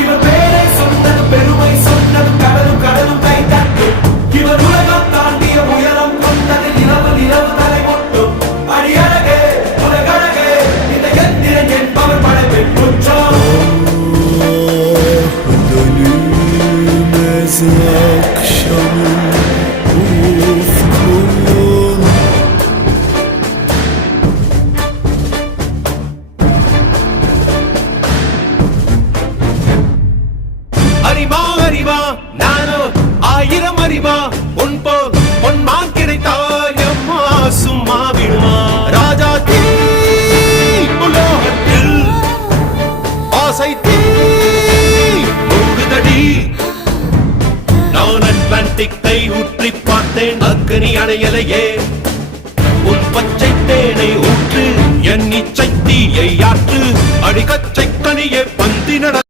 இவர் பேரை சொன்னது பெருமை சொன்னது கடலும் கடலும் கை தட்டும் இவர் உலகம் தாண்டிய உயரம் கொண்டது நிலவு நிலவு தலை மொட்டும் அடியழகே உலகழகே இந்த எந்திரன் என்பவர் படைப்பின் குற்றம் அறிவா அறிவா நானோ ஆயிரம் அறிவா உன் போல் பொன்மான் கிடைத்தாயம்மா சும்மா விடுமா ராஜா தீ உலோகத்தில் ஆசை தீ மூடுதடி நான் அட்லாண்டிக்கை ஊற்றி பார்த்தேன் அக்கனி அணையலையே உன் பச்சை தேனை ஊற்று என் இச்சை தீயை ஆற்று அடிக்கச்சை கனியே பந்தி நட